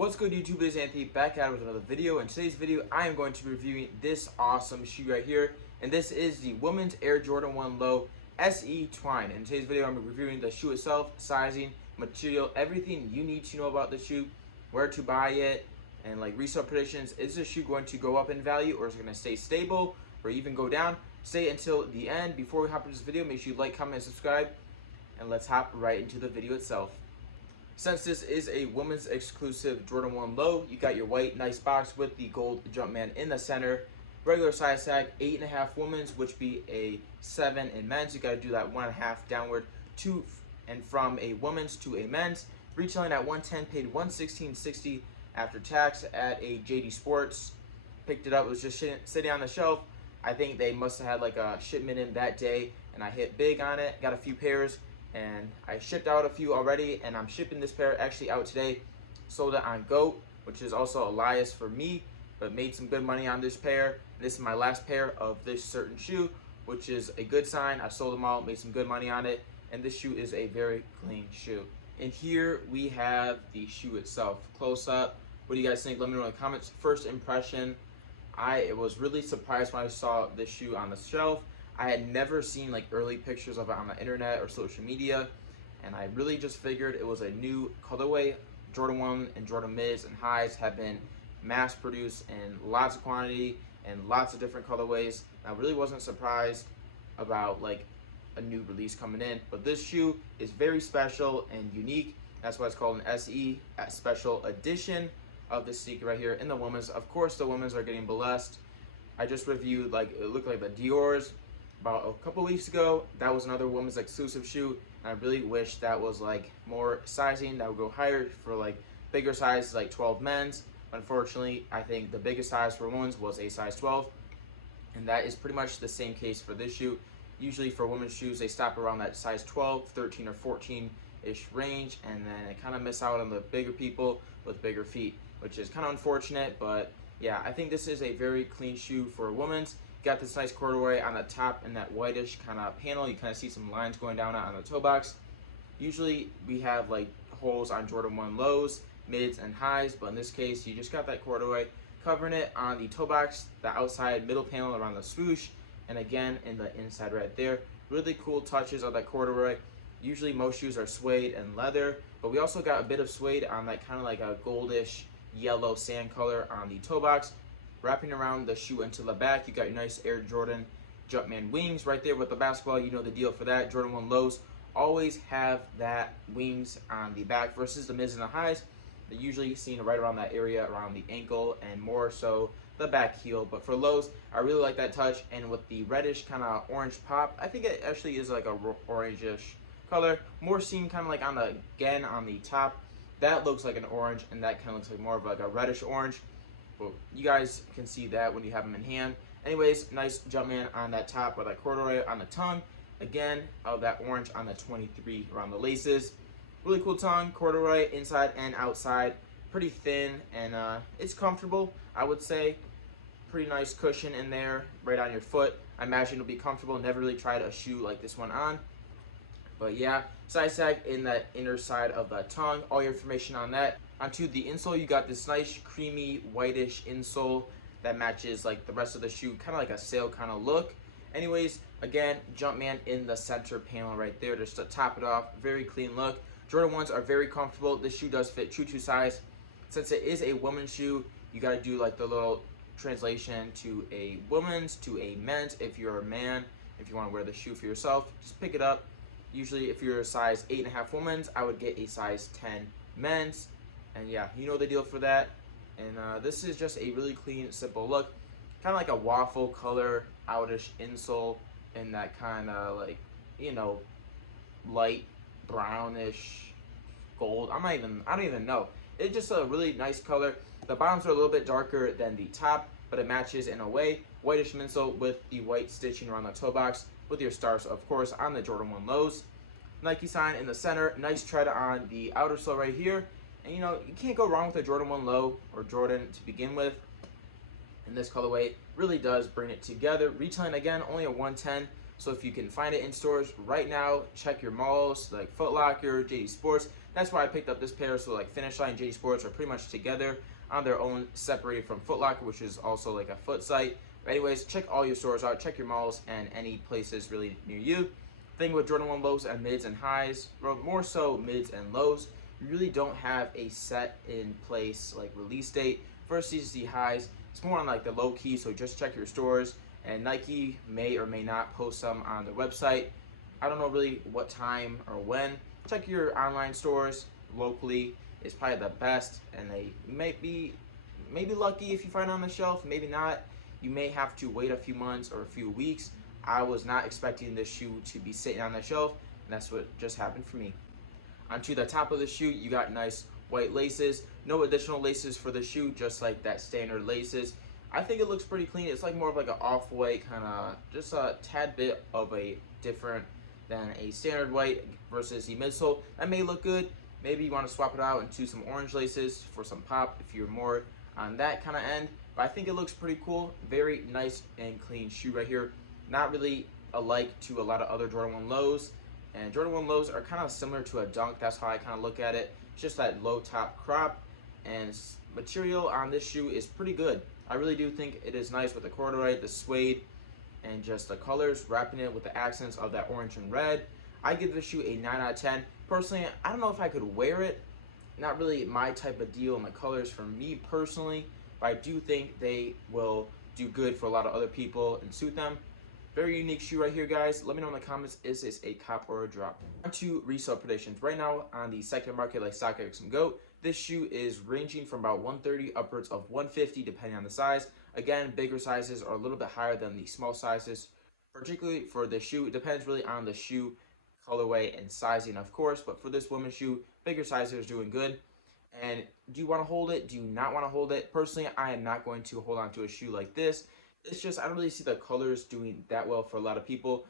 What's good, YouTube? It is Anthony back at it with another video. In today's video, I am going to be reviewing this awesome shoe right here, and this is the Women's Air Jordan 1 Low SE Twine. In today's video, I'm going to be reviewing the shoe itself, sizing, material, everything you need to know about the shoe, where to buy it, and like resale predictions. Is the shoe going to go up in value, or is it going to stay stable, or even go down? Stay until the end. Before we hop into this video, make sure you like, comment, and subscribe, and let's hop right into the video itself. Since this is a women's exclusive Jordan 1 Low, you got your white nice box with the gold Jumpman in the center. Regular size tag, 8.5 women's, which be a 7 in men's. You got to do that 1.5 downward to and from a women's to a men's. Retailing at $110, paid $116.60 after tax at a JD Sports. Picked it up, it was just sitting on the shelf. I think they must have had like a shipment in that day, and I hit big on it. Got a few pairs, and I shipped out a few already, and I'm shipping this pair actually out today. Sold it on GOAT, which is also Elias for me, but made some good money on this pair. This is my last pair of this certain shoe, which is a good sign. I sold them all, made some good money on it, and this shoe is a very clean shoe. And here we have the shoe itself. Close up. What do you guys think? Let me know in the comments. First impression, I was really surprised when I saw this shoe on the shelf. I had never seen like early pictures of it on the internet or social media, and I really just figured it was a new colorway. Jordan 1 and Jordan mids and highs have been mass produced in lots of quantity and lots of different colorways. I really wasn't surprised about like a new release coming in, but this shoe is very special and unique. That's why it's called an SE, a special edition of this sneaker right here in the women's. Of course, the women's are getting blessed. I just reviewed like it looked like the Dior's about a couple weeks ago. That was another women's exclusive shoe, and I really wish that was like more sizing that would go higher for like bigger sizes, like 12 men's. Unfortunately, I think the biggest size for women's was a size 12, and that is pretty much the same case for this shoe. Usually for women's shoes, they stop around that size 12, 13, or 14-ish range, and then they kind of miss out on the bigger people with bigger feet, which is kind of unfortunate. But yeah, I think this is a very clean shoe for women's. Got this nice corduroy on the top and that whitish kind of panel. You kind of see some lines going down on the toe box. Usually we have like holes on Jordan 1 lows, mids, and highs, but in this case you just got that corduroy covering it on the toe box, the outside middle panel around the swoosh, and again in the inside right there. Really cool touches of that corduroy. Usually most shoes are suede and leather, but we also got a bit of suede on that kind of like a goldish yellow sand color on the toe box. Wrapping around the shoe into the back, you got your nice Air Jordan Jumpman wings right there with the basketball. You know the deal for that. Jordan 1 lows always have that wings on the back versus the mids and the highs. They're usually seen right around that area, around the ankle, and more so the back heel. But for lows, I really like that touch, and with the reddish kind of orange pop, I think it actually is like a orangish color. More seen kind of like on the, again, on the top. That looks like an orange, and that kind of looks like more of like a reddish orange. Well, you guys can see that when you have them in hand. Anyways, nice Jumpman on that top with that corduroy on the tongue. Again, of that orange on the 23 around the laces. Really cool tongue, corduroy inside and outside. Pretty thin, and it's comfortable, I would say. Pretty nice cushion in there, right on your foot. I imagine it'll be comfortable. Never really tried a shoe like this one on. But yeah, size tag in that inner side of the tongue. All your information on that. Onto the insole, you got this nice creamy whitish insole that matches like the rest of the shoe, kind of like a sail kind of look. Anyways, again, Jumpman in the center panel right there just to top it off. Very clean look. Jordan 1s are very comfortable. This shoe does fit true to size. Since it is a woman's shoe, you got to do like the little translation to a woman's, to a men's. If you're a man, if you want to wear the shoe for yourself, just pick it up. Usually if you're a size 8.5 women's, I would get a size 10 men's. And yeah, you know the deal for that. And this is just a really clean, simple look. Kind of like a waffle color, outish insole, and that kind of like, you know, light brownish gold. I don't even know. It's just a really nice color. The bottoms are a little bit darker than the top, but it matches in a way. Whitish midsole with the white stitching around the toe box with your stars, of course, on the Jordan 1 lows. Nike sign in the center. Nice tread on the outer sole right here. And you know, you can't go wrong with a Jordan 1 low or Jordan to begin with. And this colorway really does bring it together. Retailing again only a 110, So if you can find it in stores right now, check your malls like Foot Locker, JD Sports. That's why I picked up this pair. So like Finish Line and JD Sports are pretty much together on their own, separated from Foot Locker, which is also like a foot site. But anyways, check all your stores out, check your malls and any places really near you. Thing with Jordan 1 lows and mids and highs, or more so mids and lows, you really don't have a set in place like release date. First, these the highs. It's more on like the low key, so just check your stores. And Nike may or may not post some on their website. I don't know really what time or when. Check your online stores locally is probably the best, and they may be lucky if you find it on the shelf, maybe not. You may have to wait a few months or a few weeks. I was not expecting this shoe to be sitting on the shelf, and that's what just happened for me. Onto the top of the shoe, you got nice white laces. No additional laces for the shoe, just like that standard laces. I think it looks pretty clean. It's like more of like an off-white kind of, just a tad bit of a different than a standard white versus the midsole. That may look good. Maybe you want to swap it out into some orange laces for some pop if you're more on that kind of end. But I think it looks pretty cool. Very nice and clean shoe right here. Not really alike to a lot of other Jordan 1 lows. And Jordan 1 lows are kind of similar to a dunk. That's how I kind of look at it. It's just that low top crop. And material on this shoe is pretty good. I really do think it is nice with the corduroy, the suede, and just the colors, wrapping it with the accents of that orange and red. I give this shoe a 9 out of 10. Personally, I don't know if I could wear it. Not really my type of deal in the colors for me personally, but I do think they will do good for a lot of other people and suit them. Very unique shoe right here, guys. Let me know in the comments, is this a cop or a drop? On to resale predictions. Right now on the second market like StockX and GOAT, this shoe is ranging from about 130 upwards of 150 depending on the size. Again, bigger sizes are a little bit higher than the small sizes, particularly for the shoe. It depends really on the shoe colorway and sizing, of course, but for this women's shoe, bigger sizes is doing good. And do you want to hold it? Do you not want to hold it? Personally, I am not going to hold on to a shoe like this. It's just, I don't really see the colors doing that well for a lot of people.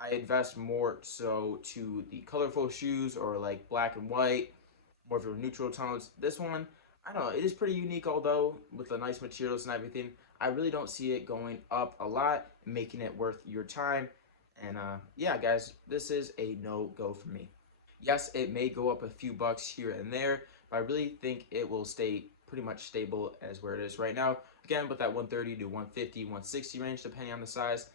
I invest more so to the colorful shoes or like black and white, more of your neutral tones. This one, I don't know, it is pretty unique, although with the nice materials and everything. I really don't see it going up a lot, making it worth your time. And yeah, guys, this is a no-go for me. Yes, it may go up a few bucks here and there, but I really think it will stay pretty much stable as where it is right now. Again, with that 130 to 150, 160 range, depending on the size.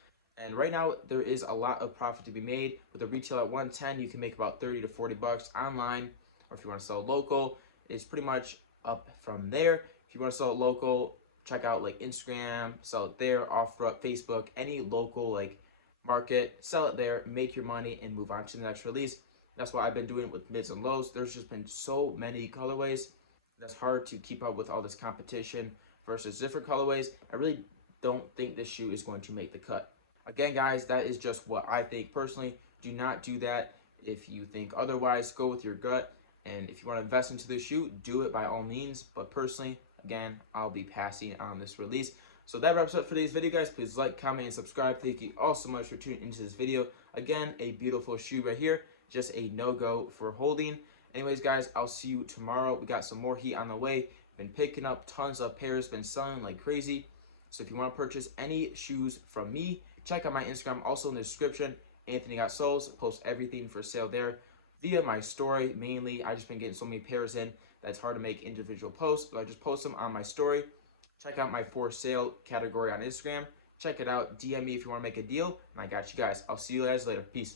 And right now, there is a lot of profit to be made. With a retail at 110, you can make about 30 to 40 bucks online. Or if you want to sell local, it's pretty much up from there. If you want to sell it local, check out like Instagram, sell it there, OfferUp, Facebook, any local like market, sell it there, make your money, and move on to the next release. That's what I've been doing with mids and lows. There's just been so many colorways that's hard to keep up with all this competition versus different colorways. I really don't think this shoe is going to make the cut. Again, guys, that is just what I think personally. Do not do that. If you think otherwise, go with your gut. And if you want to invest into this shoe, do it by all means. But personally, again, I'll be passing on this release. So that wraps up for today's video, guys. Please like, comment, and subscribe. Thank you all so much for tuning into this video. Again, a beautiful shoe right here. Just a no-go for holding. Anyways, guys, I'll see you tomorrow. We got some more heat on the way. Been picking up tons of pairs. Been selling like crazy. So if you want to purchase any shoes from me, check out my Instagram. Also in the description, Anthony Got Soles. Post everything for sale there via my story mainly. I just been getting so many pairs in that it's hard to make individual posts, but I just post them on my story. Check out my for sale category on Instagram. Check it out. DM me if you want to make a deal, and I got you guys. I'll see you guys later. Peace.